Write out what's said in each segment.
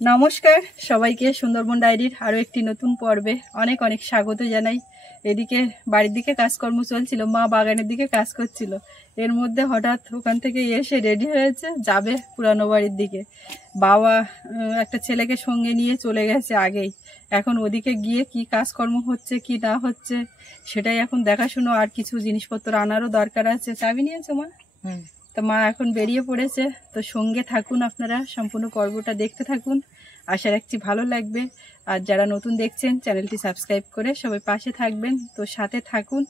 নমস্কার সবাইকে, সুন্দরবন ডায়েরির আরও একটি নতুন পর্বে অনেক অনেক স্বাগত জানাই। এদিকে বাড়ির দিকে কাজকর্ম চলছিল, মা বাগানের দিকে কাজ করছিল। এর মধ্যে হঠাৎ ওখান থেকে এসে রেডি হয়েছে, যাবে পুরানো বাড়ির দিকে। বাবা একটা ছেলেকে সঙ্গে নিয়ে চলে গেছে আগেই। এখন ওদিকে গিয়ে কি কাজকর্ম হচ্ছে কি না হচ্ছে সেটাই এখন দেখাশুনো, আর কিছু জিনিসপত্র আনারও দরকার আছে। চাবি নিয়েছো মা? তো মা এখন বেরিয়ে পড়েছে। তো সঙ্গে থাকুন, আপনারা সম্পূর্ণ পর্বটা দেখতে থাকুন, আশা রাখছি ভালো লাগবে। আর যারা নতুন দেখছেন চ্যানেলটি সাবস্ক্রাইব করে সবাই পাশে থাকবেন, তো সাথে থাকুন।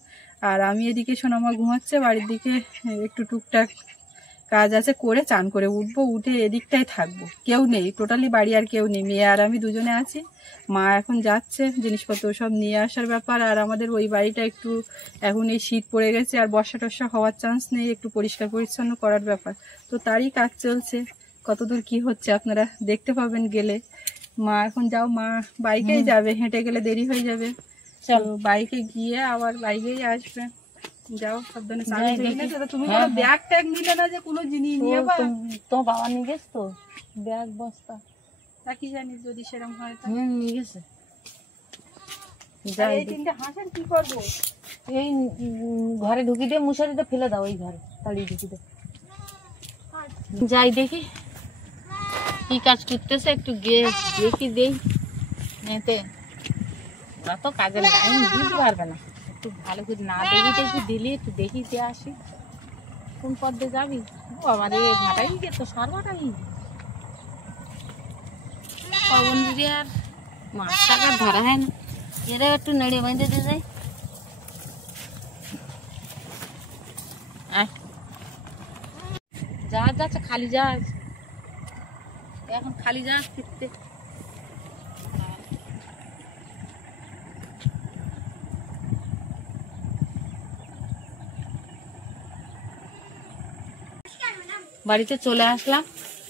আর আমি এদিকে সোনামা ঘুমাচ্ছে, বাড়ির দিকে একটু টুকটাক কাজ আছে, করে চান করে উঠবো, উঠে এদিকটাই থাকবো। কেউ নেই, টোটালি বাড়ি আর কেউ নেই, মেয়ে আর আমি দুজনে আছি। মা এখন যাচ্ছে জিনিসপত্র সব নিয়ে আসার ব্যাপার। আর আমাদের ওই বাড়িটা একটু এখন এই শীত পড়ে গেছে, আর বর্ষা টর্ষা হওয়ার চান্স নেই, একটু পরিষ্কার পরিচ্ছন্ন করার ব্যাপার। তো তারই কাজ চলছে, কতদূর কি হচ্ছে আপনারা দেখতে পাবেন গেলে। মা এখন যাও, মা বাইকেই যাবে, হেঁটে গেলে দেরি হয়ে যাবে। তো বাইকে গিয়ে আবার বাইকেই আসবে। যাও সাবধানে। তুমি কোনো ব্যাগ ট্যাগ নিলে না যে কোনো জিনিস নিয়ে? তোমার বাবা নিয়ে গেছে তো ব্যাগ বস্তা, তা কি জানিস যদি সেরকম হয়। নিয়ে গেছে। এই তিনটে হাঁসের কি করবো? এই ঘরে ঢুকি দিয়ে মশারিটা ফেলে দাও, ওই ঘরে তাড়িয়ে ঢুকি দে। যাই দেখি কি কাজ করতেছে, একটু গিয়ে দেখি দেই। এতে ওরা তো কাজের লাইন বুঝতে পারবে না, একটু ভালো করে না দেখি দেখি দিলি একটু দেখি দিয়ে আসি। কোন পথে যাবি? আমার এই ঘাটাই গিয়ে তো সার ঘাটাই পবন দিদি আর মাছ টাকা ধরা হয় না, এরা একটু নেড়ে বেঁধে দিয়ে যায়। জাহাজ যাচ্ছে, খালি জাহাজ, এখন খালি জাহাজ ফিরতে। বাড়িতে চলে আসলাম,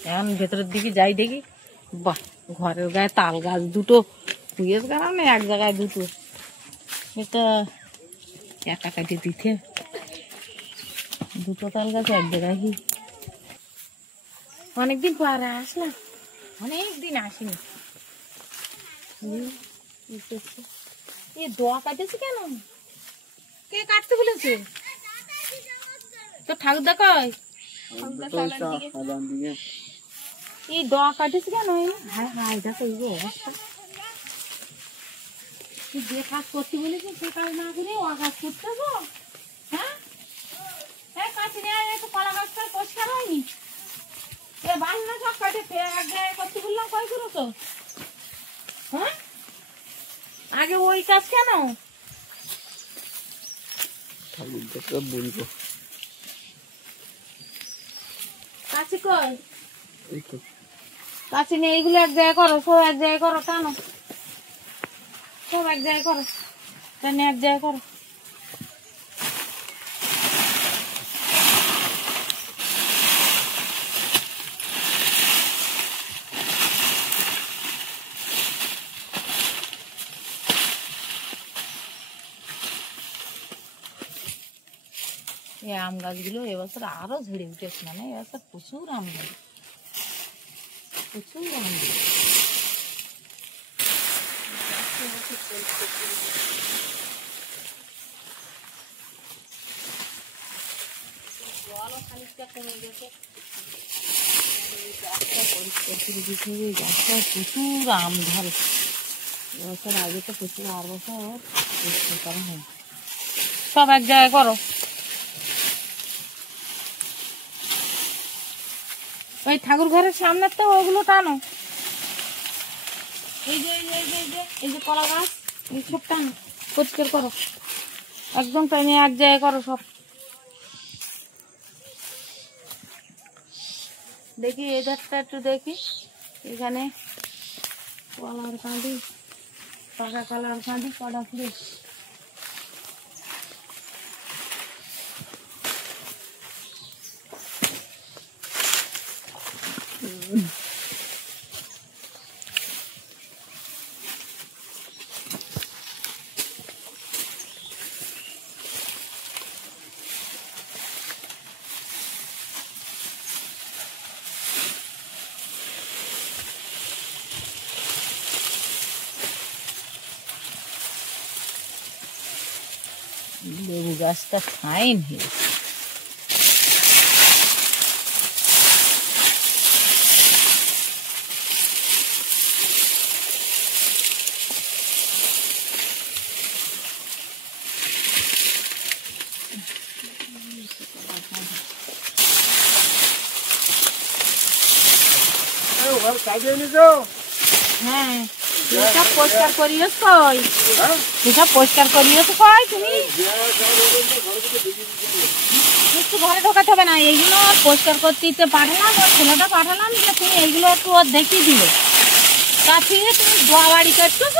এখন ভেতরের দিকে যাই দেখি। বাহ, ঘরের গায়ে তাল গাছ দুটো, কুয়ের কারণে এক জায়গায় দুটো, এটা একা কাটি দিতে দুটো তাল গাছ এক জায়গায়। অনেকদিন পরে আসলাম, অনেকদিন আসিনি। এ দোয়া কাটেছে কেন? কে কাটতে বলেছে? তো ঠাকুর দেখায় এই দোয়া কাটেছে কেন? হায় হায়, দেখো এই অবস্থা। যে কাজ করতে বলেছে সে কাজ না করে ও কাজ করতে গো। হ্যাঁ, কাছে নিয়ে একটু কলা গাছটা পরিষ্কার হয়নি, এ বান্না সব কাটে এক জায়গায় করতে বললাম, কয় করো তো? হ্যাঁ, আগে ওই কাজ কেন? বলবো কাছে কই, কাছে নিয়ে এইগুলো এক জায়গায় করো, সব এক জায়গায় করো, টানো সব এক জায়গায় করো, টানে এক জায়গায় করো। এই আম গাছগুলো এবছর আরো ঝরে উঠেছে, মানে এবছর প্রচুর আম গাছ, প্রচুর আম গাছ। জলও খানিকটা কমে গেছে, গাছটা প্রচুর আম ধরে এবছর, আগে তো প্রচুর, আর বছর করা হয়। সব এক জায়গায় করো, ওই ঠাকুর ঘরের সামনে তো ওগুলো টানো। এই যে এই যে কলা গাছ, এই সব টানো, পরিষ্কার করো, একদম টাইমে এক জায়গায় করো সব। দেখি এই ধারটা একটু দেখি, এখানে কলার কাঁদি, পাকা কলার কাঁদি কটা ফুলে। লেবু গাছটা ফাইন হয়েছে। হ্যাঁ, এসব পরিষ্কার করিয়েছ কই? এসব পরিষ্কার করিয়েছ কই তুমি? একটু ঘরে ঢোকাতে হবে না, এইগুলো পরিষ্কার করতে দিতে পাঠালাম, ওর ছেলেটা পাঠালাম যে তুমি এইগুলো একটু ওর দেখিয়ে দিলে। তারপরে তুমি দোয়া বাড়ি করতেছ।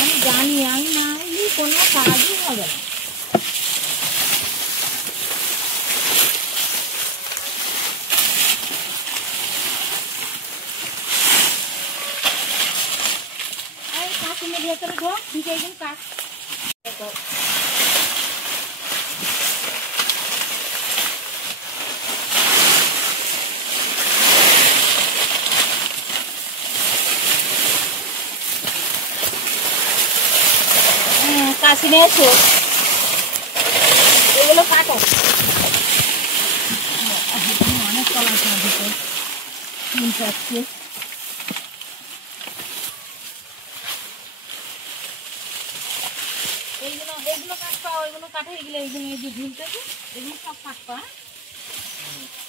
আমি জানি, আমি না এলে কোনো কাজই হবে না। ভেতরে ঢোক, ঠিক আছে কাট। কাশি নিয়ে এসো, এগুলো কাটো। অনেক কলা আছে, তিন চারটে। এগুলো কাটপা, ওইগুলো কাঠে, এগুলো এইগুলো এই যে ঝুলতেছে এগুলো সব কাটপা।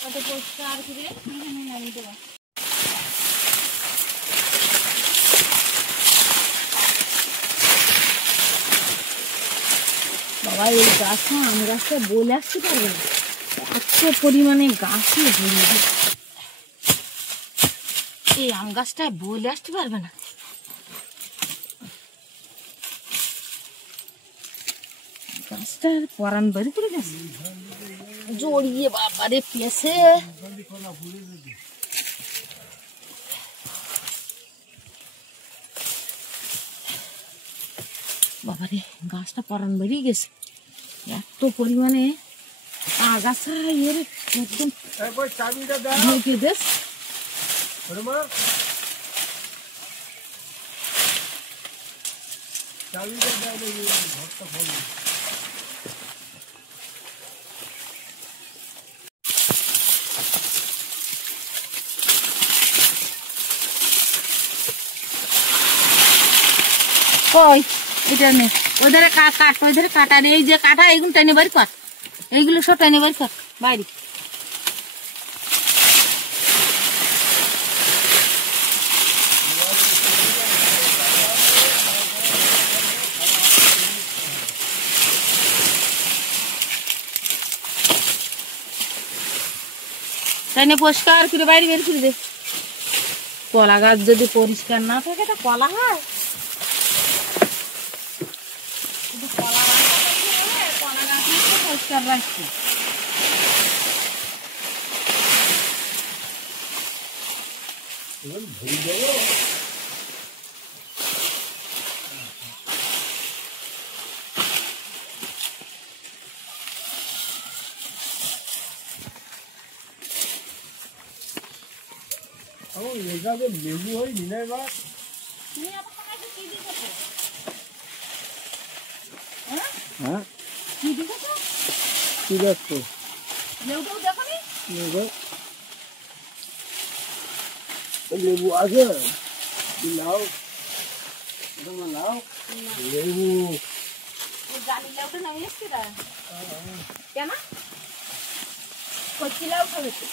কত পরিষ্কার করে নামিয়ে দেবো। বাবা এই গাছটা আম গাছটা বলে আসতে পারবে না, এত পরিমাণে গাছই ভরে। এই আম গাছটায় বলে আসতে পারবে না। গাছটার পরান বের করে গেছে, জড়িয়ে বাবারে পেছে। বাবারে গাছটা পরান বেরিয়ে গেছে, এত পরিমাণে আগাছা এর একদম ঢুকে দেশ। কই এটা নে, ওই ধারে কাট, ওই ধারে কাটা, এই যে কাটা এইগুলো টেনে বাড়ি কর, এইগুলো সব টেনে বাড়ি কর বাইরে। টেনে পরিষ্কার করে বাইরে বের করে দে। কলা গাছ যদি পরিষ্কার না থাকে তা কলা হয়? কলা গাছ পরিষ্কার রাখছে। লেবু হয় নিলে এবার হ্যাঁ কি দেখছো? লেবু আছে, লাও লাও লেবু কেন করছিলাম খাবে তো?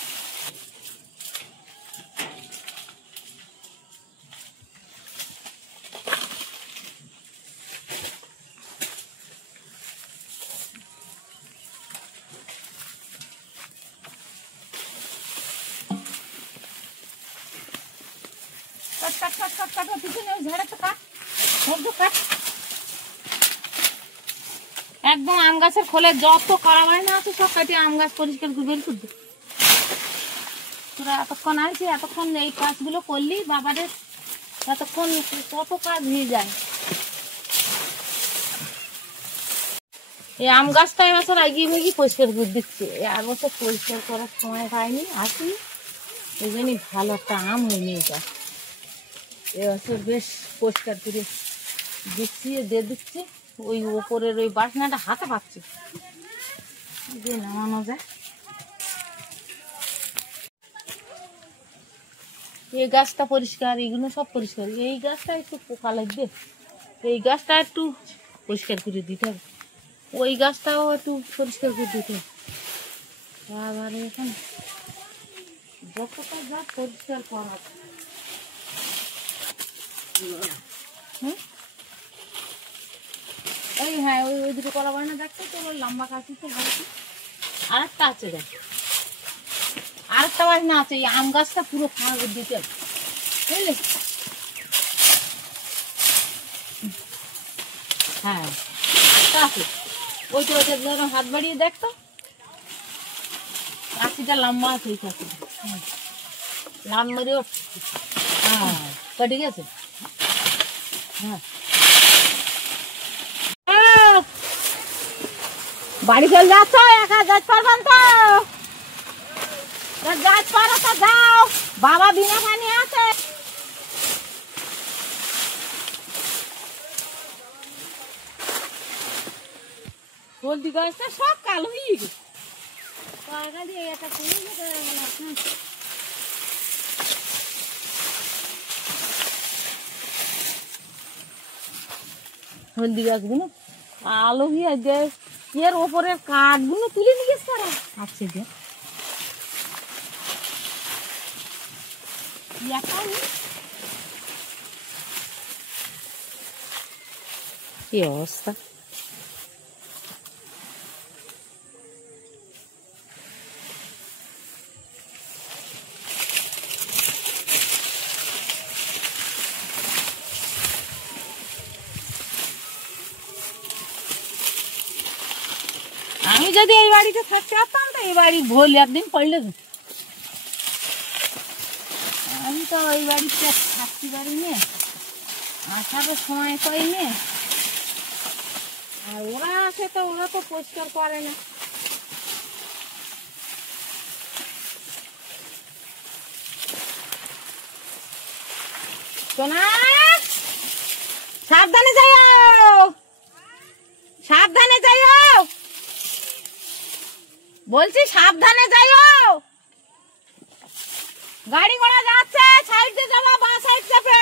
একদম আম গাছের খোলে যত করা হয় না আছে সব কাটিয়ে আম গাছ পরিষ্কার করে বের করবে। তোরা এতক্ষণ আইছি, এতক্ষণ এই কাজগুলো করলি বাবাদের এতক্ষণ কত কাজ হয়ে যায়। এই আম গাছটা এবছর এগিয়ে মেগিয়ে পরিষ্কার করে দিচ্ছে, আর বছর পরিষ্কার করার সময় পাইনি, আসি এই জন্যই ভালো একটা আম হয়নি এটা। এবছর বেশ পরিষ্কার করে বিছিয়ে দিয়ে দিচ্ছি। ওই ওপরের ওই বাসনাটা হাতে পাচ্ছি দিয়ে নামানো যায়। এই গাছটা পরিষ্কার, এইগুলো সব পরিষ্কার। এই গাছটা একটু পোকা লাগবে, এই গাছটা একটু পরিষ্কার করে দিতে হবে, ওই গাছটাও একটু পরিষ্কার করে দিতে হবে। আবার এখানে যতটা যা পরিষ্কার করা ওই হ্যাঁ ওই ওই দুটো কলা বানা দেখছো তো, ওই লম্বা কাঠিতে বাড়ছে। আরেকটা আছে দেখ, আরেকটা বাড়ি আছে, এই আম গাছটা পুরো ফাঁকা করে দিতে হবে বুঝলি। হ্যাঁ একটা আছে, ওইটা ওইটা যেন হাত বাড়িয়ে দেখতো, কাঠিটা লম্বা আছে এই কাঠিটা, লাম মেরে হ্যাঁ কেটে গেছে। হ্যাঁ বাড়ি চলে যাচ্ছ, একা যাচ পারবেন তো? যাচ পারো তো যাও, বাবা বিনা পানি আছে। হলদি গাছটা সব কালো হয়ে গেছে। হলদি গাছগুলো আলো হয়ে যায়, এর ওপরের কাঠগুলো তুলে নিয়ে গেছে তারা। আচ্ছা যে কি অবস্থা। আমি যদি এই বাড়িতে থাকতে পারতাম তো এই বাড়ি ভোল একদিন পড়লে যেত। আমি তো এই বাড়িতে থাকতে পারিনি, আসারও সময় পাইনি। আর ওরা আসে তো ওরা তো পরিষ্কার করে না। সোনা সাবধানে যাইও, সাবধানে যাইও বলছি, সাবধানে যাইও। গাড়ি ঘোড়া যাচ্ছে, সাইড দিয়ে যাবা, বা সাইড চেপে।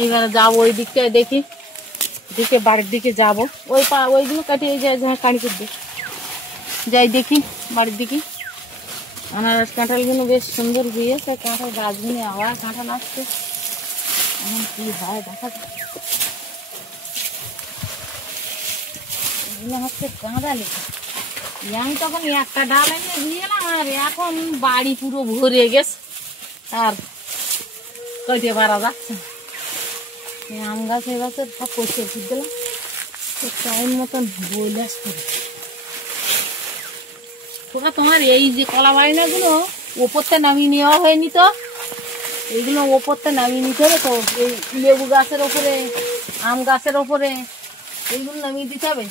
এইবারে যাবো ওই দিকটায়, দেখি দিকে বাড়ির দিকে যাবো। ওই ওইগুলো কাটিয়ে যায় কাটি করবে, যাই দেখি বাড়ির দিকে। আনারস কাঁঠালগুলো বেশ সুন্দর হয়েছে, কাঁঠাল গাছগুলো আবার কাঁঠাল আসছে, এখন কি হয় দেখা যাক। এগুলো হচ্ছে গাঁদা লেখা, আমি তখন একটা ডাল এনে দিয়ে এলাম, আর এখন বাড়ি পুরো ভরে গেছে, আর কেটে পারা যাচ্ছে। আম গাছ এবছর সব পরিষ্কার করে দিলাম, টাইম মতন বইলে আসতে হবে। তোরা তোমার এই যে কলা বাড়িনাগুলো ওপরতে নামিয়ে নেওয়া হয়নি তো, এইগুলো ওপরতে নামিয়ে নিতে হবে তো। এই লেবু গাছের ওপরে, আম গাছের ওপরে এইগুলো নামিয়ে দিতে হবে।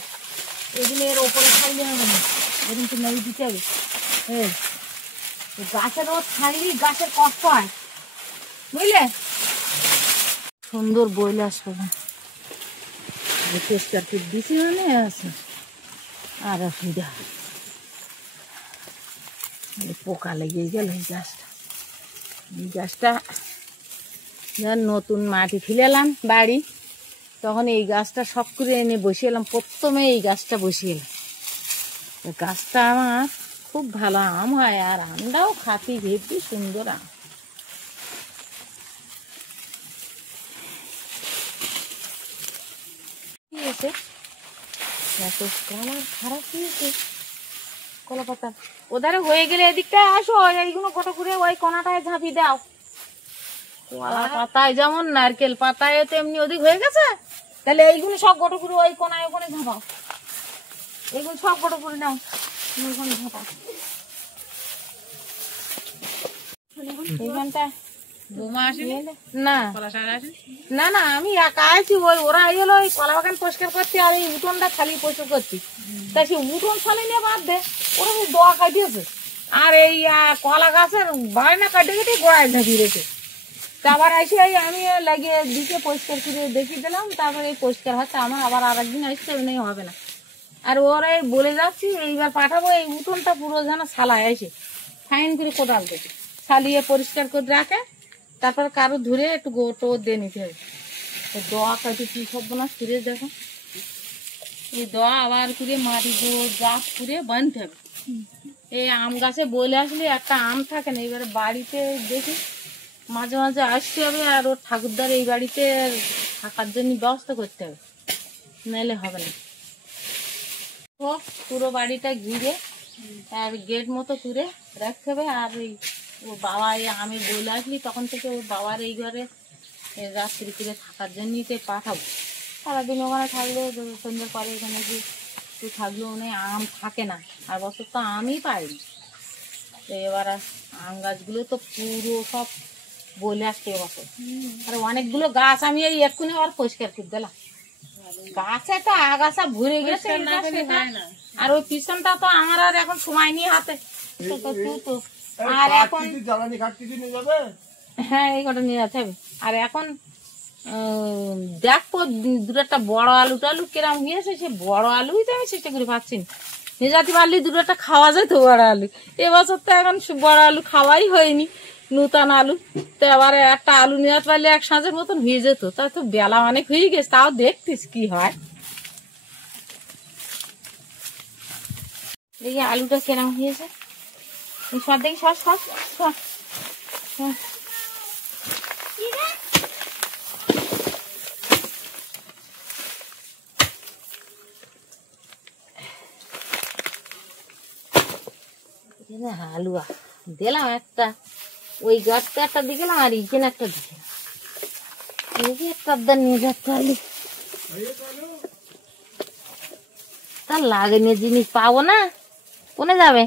এগুলো এর ওপরে ছাড়লে হবে না, এরকম তো নামিয়ে দিতে হবে। হ্যাঁ গাছের ওপর ছাড়লি গাছের কষ্ট হয় বুঝলে। সুন্দর বইলে আসবে পরিষ্কার করে দিছি মানে আছে, আর অসুবিধা পোকা লেগে গেল। এই গাছটা নতুন মাটি ফেলেলাম বাড়ি, তখন এই গাছটা শখ করে এনে বসিয়েলাম। প্রথমে এই গাছটা বসিয়েলাম, গাছটা আমার খুব ভালো আম হয়, আর আমটাও খাতি ভেবি সুন্দর আম। কি হয়েছে কালার খারাপ হয়েছে কলা পাতা। ওধারে হয়ে গেলে এদিকটায় আসো, এইগুলো গোটা করে ওই কোনাটায় ঝাঁপি দাও। কলা পাতায় যেমন নারকেল পাতায় তেমনি ওদিক হয়ে গেছে, তাহলে এইগুলো সব গোটা করে ওই কোনায় ওখানে ঝাঁপাও। এইগুলো সব গোটা করে নাও, ওখানে ঝাঁপাও। এইখানটা না না না আমি একা আছি, ওরা এলো ওই কলা বাগান পরিষ্কার করতে আর এই উঠোনটা খালি পরিষ্কার করছি। তাই সে উঠোন খালি নিয়ে বাদ দে, ওরা সেই দোয়া কাটিয়েছে আর এই কলা গাছের বায়না কাটে কেটে গোড়ায় ঝাঁপিয়ে রেখে। আবার আসি আমি লাগিয়ে দিকে পরিষ্কার করে দেখিয়ে দিলাম, তারপরে এই পরিষ্কার হচ্ছে। আমার আবার আর একদিন আসতে হবে না। আর ওরাই বলে যাচ্ছি এইবার পাঠাবো এই উঠোনটা পুরো যেন সালায় আসে, ফাইন করে কোদাল দেবে, সালিয়ে পরিষ্কার করে রাখে। তারপর কারো ধরে একটু গোটো দিয়ে নিতে হবে। দোয়া কাটি কি সব না ফিরে দেখো, এই দোয়া আবার করে মাটি গাছ করে বাঁধতে হবে। এই আম গাছে বলে আসলে একটা আম থাকে না, এবারে বাড়িতে দেখি মাঝে মাঝে আসতে হবে আর ওর ঠাকুরদার এই বাড়িতে থাকার জন্য ব্যবস্থা করতে হবে, নাহলে হবে না। ও পুরো বাড়িটা ঘিরে আর গেট মতো করে রাখতে হবে। আর ওই ও বাবা আমি বলে আসলি তখন থেকে ওর বাবার এই ঘরে রাত্রি করে থাকার জন্যই তো পাঠাবো। সারাদিন ওখানে থাকলে সন্ধ্যের পরে এখানে যে একটু থাকলেও নেই, আম থাকে না, আর বছর তো আমই পাইনি। তো এবার আম গাছগুলো তো পুরো সব বলে আসছে এবছর। আর অনেকগুলো গাছ আমি এই এক্ষুনি আবার পরিষ্কার করে দিলাম। গাছে তো আগাছা ভরে গেছে, আর ওই পিছনটা তো আমার আর এখন সময় নিয়ে হাতে। আর এখন হ্যাঁ এই কটা নিয়ে যেতে হবে। আর এখন দেখো দুটো একটা বড় আলু টালু কিরম হয়েছে, সে বড় আলুই তো আমি চেষ্টা করে পাচ্ছি না। নিয়ে যেতে পারলে দুটো একটা খাওয়া যেত বড় আলু। এবছর তো এখন বড় আলু খাওয়াই হয়নি, নূতন আলু। তো এবারে একটা আলু নিয়ে যেতে পারলে এক সাঁজের মতন হয়ে যেত। তা তো বেলা অনেক হয়ে গেছে, তাও দেখতিস কি হয়। দেখি আলুটা কিরম হয়েছে, সব দেখি সব সব সব আলু দিলাম একটা, ওই গাছটা একটা দিলাম আর এইখানে একটা দিলাম। একটা নিয়ে যাচ্ছে আলু, তার লাগেনি জিনিস পাবো না, কোনে যাবে?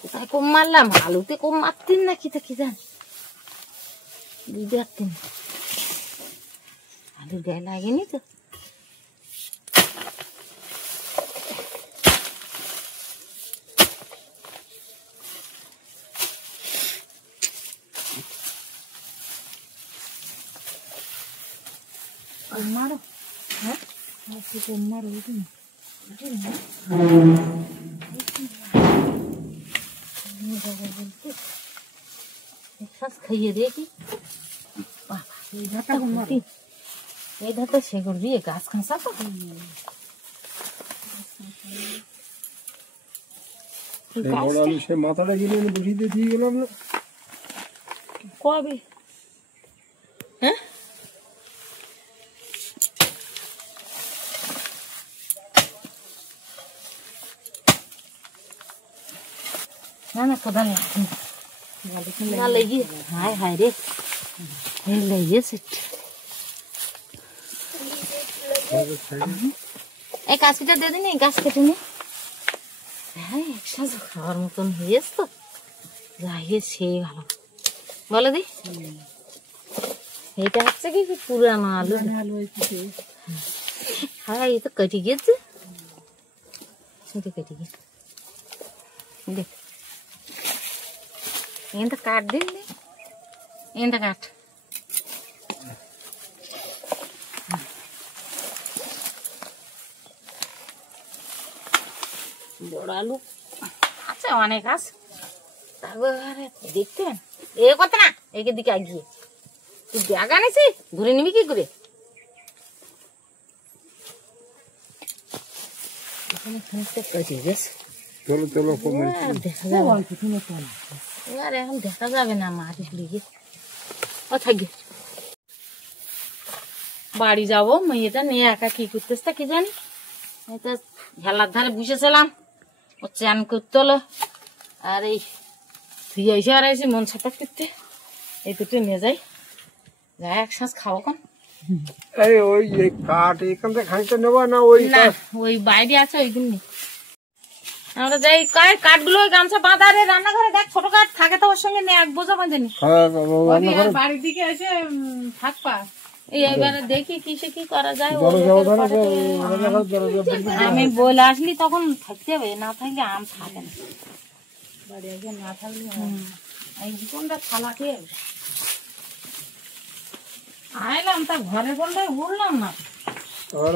কোথায় কম মারলাম, আলুতে কম মারতেন না খিতা কি জান বুঝতে পারতেন, আলু গায়ে লাগেনি তো। মারো হ্যাঁ মারো খাইয়ে দেখি। এই ধারটা সে করবি গাছ খাঁচা তো মাথাটা কিনে বসিয়ে দিয়ে গেলাম না কবে। হ্যাঁ না না কোদাল লেগে হায় হায় রে লেগেছে। এই গাছ কেটে দিয়ে দিন, গাছ কেটে নি। হ্যাঁ একসাথে খাওয়ার মতন হয়েছে তো, যাই সেই ভালো বলে দি। এইটা হচ্ছে কি পুরানো আলু, হ্যাঁ এই তো কেটে গিয়েছে, কেটে গিয়ে দেখ এনটা কাট দিন, এনটা কাট। বড় আলু আছে অনেক আছে, তারপরে দেখতেন এ কথা না একে দিকে আগিয়ে তুই ব্যাগ আনিছি ধরে নিবি কি করে। এখন দেখা যাবে না মাটি লিগে ও থাকি বাড়ি যাবো। মেয়েটা নিয়ে একা কি করতেছে কি জানি, এটা হেলার ধারে বসেছিলাম, ও চান করতে হলো আর এই ধুয়ে এসে আর এসে মন সাফা করতে এই দুটো নিয়ে যাই। যা এক শ্বাস খাবো কোন এই ওই এই কাঠ এখান থেকে খাইতে নেবা না ওই না ওই বাইরে আছে ওইগুলো আমরা যাই কাঠগুলো ওই গামছা বাঁধা রে রান্নাঘরে দেখ ছোট কাঠ থাকে তো ওর সঙ্গে নে এক বোঝা বাঁধে নি বাড়ির দিকে এসে থাকবা। এইবারে দেখি কিসে কি করা যায় আমি বলে আসলি তখন থাকতে হবে না থাকলে আম থাকে না বাড়ি আগে না থাকলে এই কোনটা থালা খেয়ে আইলাম তা ঘরে বললে উঠলাম না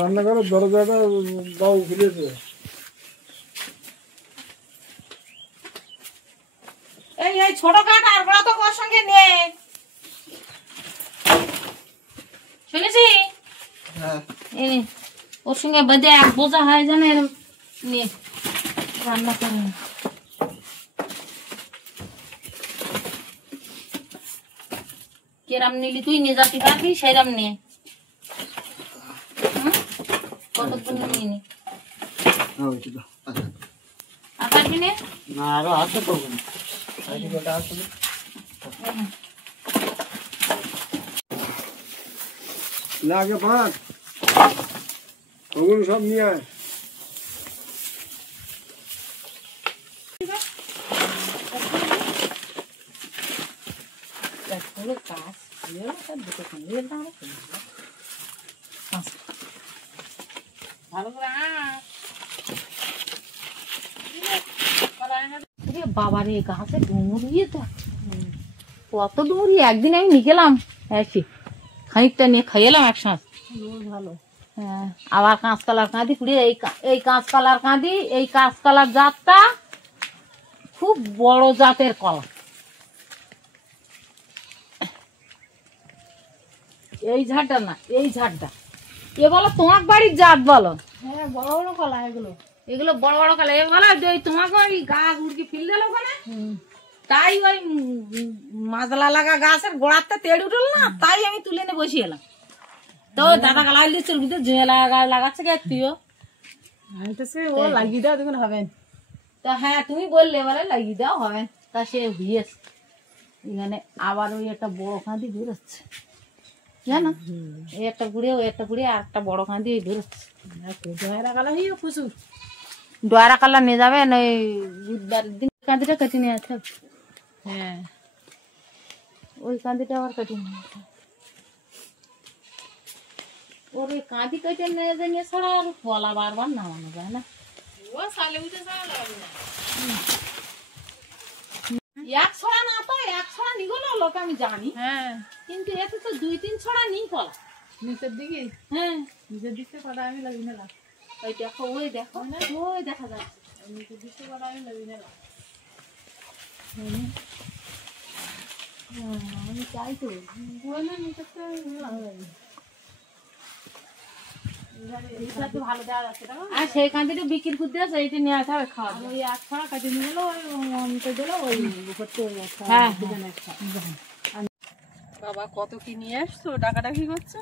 রান্নাঘরের দরজাটা দাও খুলেছে। এই এই ছোট কাঠ আর বড় তো ওর সঙ্গে নে শুনেছি এই ওর সঙ্গে বেঁধে এক বোঝা হয় জানে নে রান্না করে কেরাম নিলি তুই নিয়ে যাতে পারবি সেরাম নে কতক্ষণ নিয়ে নি আর পারবি নে না আরো আছে তো না আগে ভাত ওগুলো সব নিয়ে আয়। বাবারে গাছে ডুমুরিয়ে তো কত ডুমুরি একদিন আমি নিয়ে গেলাম এসে খানিকটা নিয়ে খাইলাম একসাথে ভালো। হ্যাঁ আবার কাঁচকলার কাঁদি পুড়িয়ে এই কাঁচকলার কাঁদি এই কাঁচকলার জাতটা খুব বড় জাতের কলা এই ঝাড়টা না এই ঝাড়টা এ বলো তোমার বাড়ির জাত বলো হ্যাঁ বড় বড় কলা এগুলো এগুলো বড় বড় কলা এ বলো তোমাকে ওই গাছ উড়কি ফিল দিল ওখানে তাই ওই মাজলা লাগা গাছের গোড়াতে তেড় উঠল না তাই আমি তুলে নিয়ে বসে এলাম তো দাদা গালাই দিচ্ছে উঠতে জুঁয়ে লাগাচ্ছে কে তুইও ও লাগিয়ে দাও দেখুন হবেন। তা হ্যাঁ তুমি বললে এবারে লাগিয়ে দাও হবে তা সে হয়েছে এখানে আবার ওই একটা বড় কাঁদি বেরোচ্ছে জানো এই একটা গুড়ে ওই একটা গুড়ে আর একটা বড় কাঁদি ওই বেরোচ্ছে ডয়ারা কালার নিয়ে যাবেন ওই বুধবার দিন কাঁদিটা কেটে নিয়ে আসতে হবে। হ্যাঁ ওই কাঁদিটা আবার কেটে নিয়ে আসতে হবে। ওর ওই কাঁদি কেটে নিয়ে নিয়ে ছাড়া আর কলা বারবার নামানো যায় না এক ছড়া না তো এক ছড়া নিগলো লোক আমি জানি হ্যাঁ কিন্তু এতে তো 2-3 ছড়া নিই কলা নিচের দিকে হ্যাঁ নিচের দিকে কটা আমি লাগিয়ে নিলাম। ওই দেখো ওই দেখা যাচ্ছে নিচের দিকে কটা আমি লাগিয়ে নিলাম। আমি চাই তো বললাম নিচেরটা ভালো দেওয়া যাচ্ছে না আর সেই কাঁদিটা বিক্রি করতে আছে এইটা নিয়ে আসা হবে খাওয়া ওই এক ছড়া কাটে নিয়ে গেলো ওই অন্ত দিল ওই করতে হ্যাঁ বাবা কত কি নিয়ে আসছো ডাকাডাকি করছো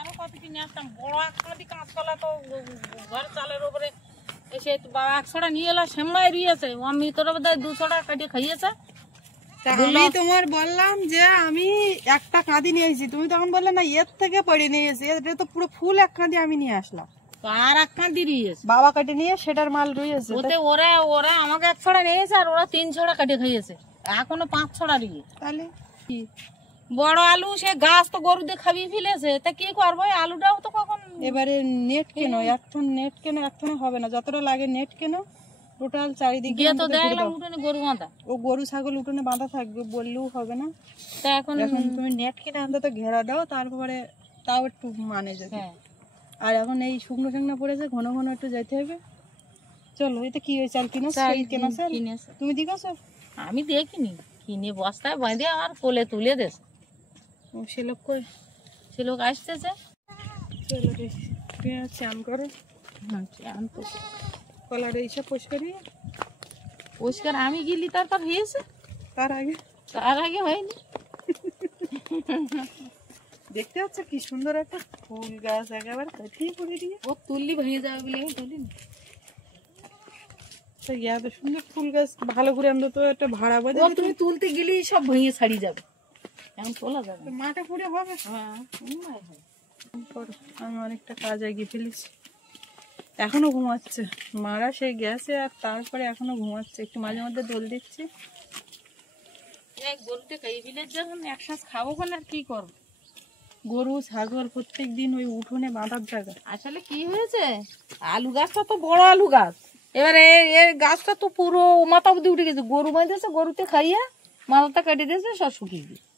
আরো কত কি নিয়ে আসতাম বড় এক কাঁদি কাঁচকলা তো ঘর চালের উপরে এসে বাবা এক ছড়া নিয়ে এলো সেমাই রুইয়েছে আমি তোর বোধহয় 2 ছড়া কাটিয়ে খাইয়েছে আমি তোমার বললাম যে আমি একটা কাঁদি নিয়ে এসেছি তুমি তখন বললে না এর থেকে পড়ে নিয়ে এসেছি এটা তো পুরো ফুল এক কাঁদি আমি নিয়ে আসলাম আর এক কাঁদি রুইয়েছে বাবা কাটে নিয়ে সেটার মাল রয়েছে ওতে ওরা আমাকে এক ছড়া নিয়েছে আর ওরা 3 ছড়া কাটিয়ে খাইয়েছে এখনো 5 ছড়া রুইয়ে তাহলে বড় আলু সে গাছ তো গরুদের খাবি ফেলেছে তা কি করবো আলুটাও তো কখন এবারে নেট কেন এখন নেট কেন এখন হবে না যতটা লাগে নেট কেন টোটাল চারিদিকে গিয়ে তো দেখলাম উঠোনে গরু বাঁধা ও গরু ছাগল উঠোনে বাঁধা থাকবে বললেও হবে না তা এখন তুমি নেট কিনে অন্তত ঘেরা দাও তারপরে তাও একটু মানে যাবে হ্যাঁ আর এখন এই শুকনো শুকনো পড়েছে ঘন ঘন একটু যেতে হবে চলো এটা কি চাল কিনো কেনা স্যার কিনেছে তুমি দিকাছো আমি দেখিনি কিনে বস্তায় বাঁধে আর কোলে তুলে দেশ ও সে লোক কই সে লোক আসতেছে চলো তুমি চান করো চান তো কলার এইসব পরিষ্কার আমি গেলি তারপর হয়েছে তার আগে হয়নি দেখতে পাচ্ছ কি সুন্দর একটা ফুল গাছ একেবারে কাটিয়ে পড়ে দিয়ে ও তুললি ভেঙে যাবে বলে আমি তুলিনি গাছটা এত সুন্দর ফুল গাছ, ভালো করে আমরা তো একটা ভাড়া বাজে ও তুমি তুলতে গেলেই সব ভেঙে ছাড়ি যাবে, এখন তোলা যাবে না। মাঠে পুড়ে হবে। হ্যাঁ মনে হয়। আমি অনেকটা কাজ এগিয়ে ফেলেছি, এখনো ঘুমাচ্ছে, মারা সে গেছে আর তারপরে এখনো ঘুমাচ্ছে, একটু মাঝে মধ্যে দোল দিচ্ছি। গরুতে এই বিলের যখন একসাথে খাবো বলে আর কি করবো, গরু ছাগল প্রত্যেক দিন ওই উঠোনে বাঁধার জায়গা। আসলে কি হয়েছে, আলু গাছটা তো বড় আলু গাছ, এবারে এর গাছটা তো পুরো মাথা অব্দি উঠে গেছে, গরু বাঁধেছে, গরুতে খাইয়ে মাথাটা কেটে দিয়েছে, সব শুকিয়ে গেছে।